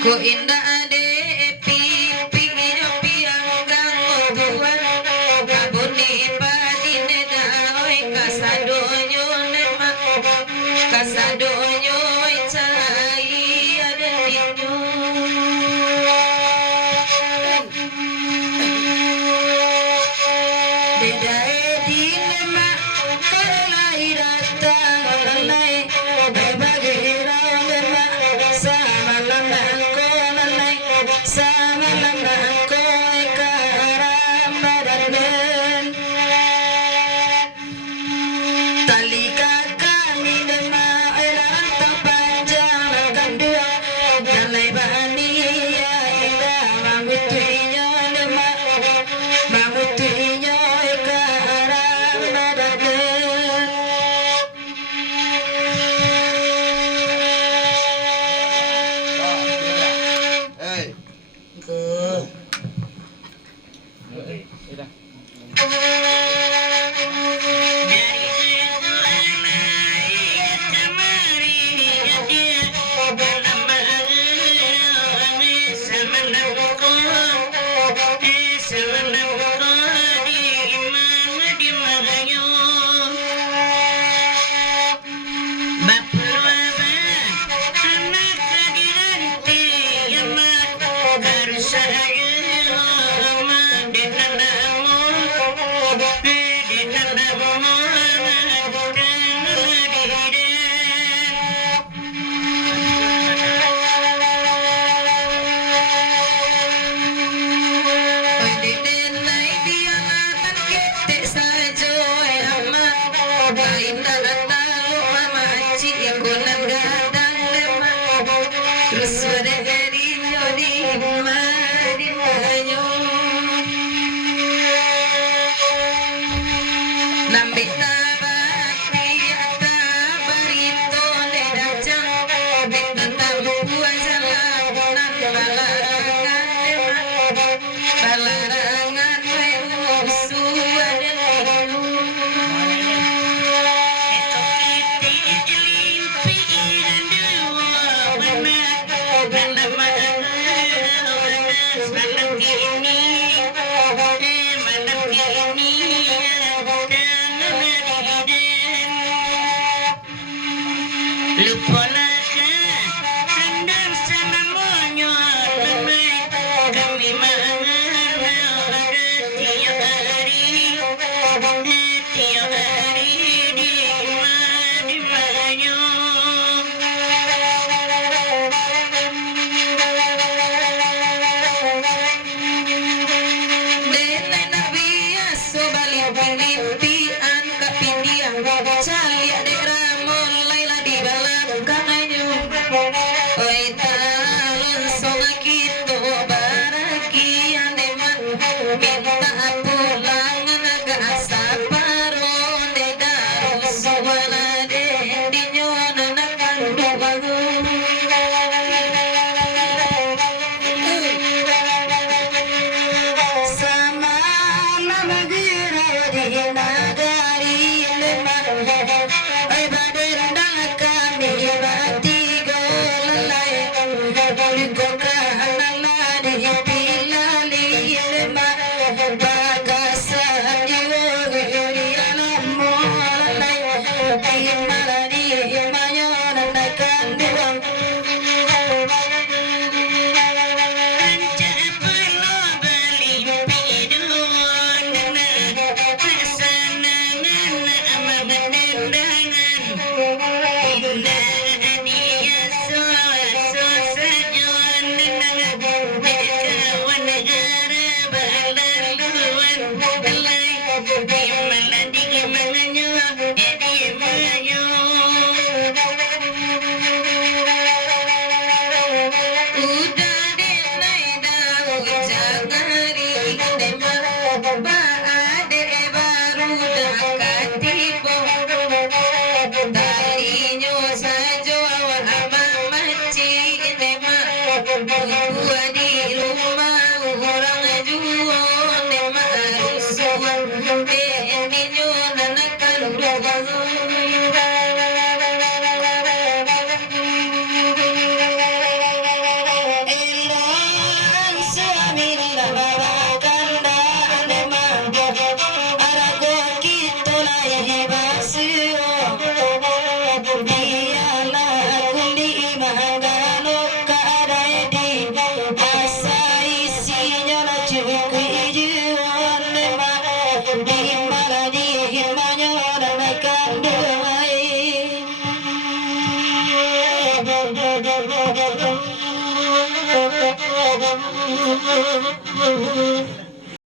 Ko indah ade pipi piang kang tuan kabuni padine dawe kasadonyo nema kasadonyo cai ada dinyo bedae di nema kalai datang kalai bebagira nema sama lama sama lama koi karam badan tali kami dema elan terpanjang kedua dalai bani ya ida mamutinya dema mamutinya karam badan Baade baru dah katibo Talinya saja ama maci nema Gua di rumah orang jual nema rusuh Beninyo nanakan Eloan suami labakan dan nema Arago kita lai basio Diana kundi mahagano kadai asa isinya na cukup ijuan nema di mana di himanya dan kandai